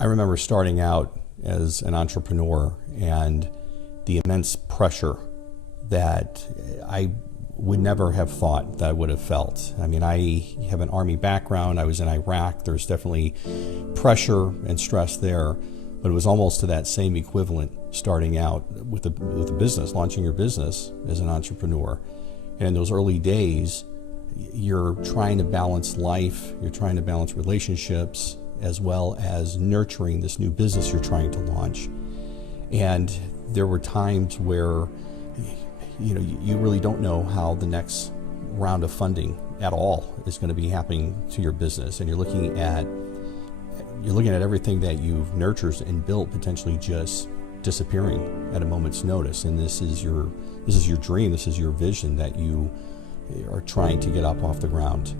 I remember starting out as an entrepreneur and the immense pressure that I would never have thought that I would have felt. I mean, I have an Army background. I was in Iraq. There's definitely pressure and stress there, but it was almost to that same equivalent starting out with a business, launching your business as an entrepreneur. And in those early days, you're trying to balance life, you're trying to balance relationships, as well as nurturing this new business you're trying to launch. And there were times where you really don't know how the next round of funding at all is going to be happening to your business, and you're looking at everything that you've nurtured and built potentially just disappearing at a moment's notice. And this is your dream, this is your vision that you are trying to get up off the ground.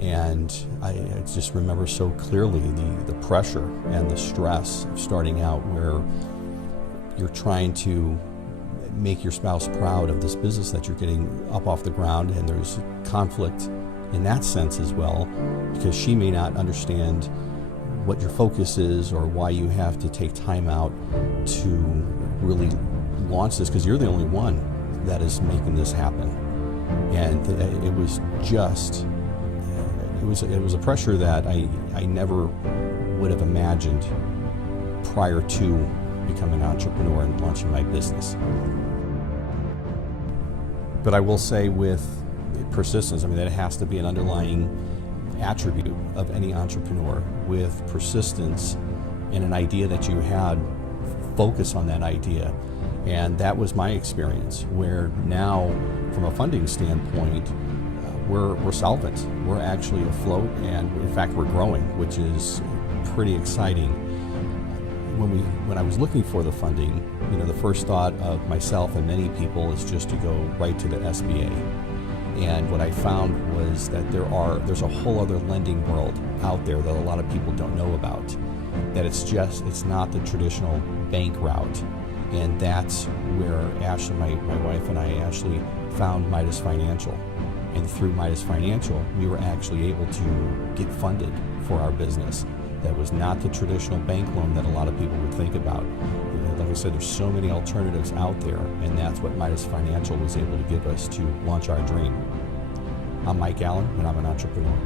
And I just remember so clearly the pressure and the stress of starting out, where you're trying to make your spouse proud of this business that you're getting up off the ground, and there's conflict in that sense as well, because she may not understand what your focus is or why you have to take time out to really launch this, because you're the only one that is making this happen. And it was a pressure that I never would have imagined prior to becoming an entrepreneur and launching my business. But I will say, with persistence, I mean, that has to be an underlying attribute of any entrepreneur. With persistence and an idea that you had, focus on that idea. And that was my experience, where now from a funding standpoint, we're solvent. We're actually afloat, and in fact we're growing, which is pretty exciting. When I was looking for the funding, the first thought of myself and many people is just to go right to the SBA. And what I found was that there's a whole other lending world out there that a lot of people don't know about. That it's not the traditional bank route. And that's where Ashley, my wife, and I actually found Midas Financial. And through Midas Financial, we were actually able to get funded for our business. That was not the traditional bank loan that a lot of people would think about. Like I said, there's so many alternatives out there, and that's what Midas Financial was able to give us to launch our dream. I'm Mike Allen, and I'm an entrepreneur.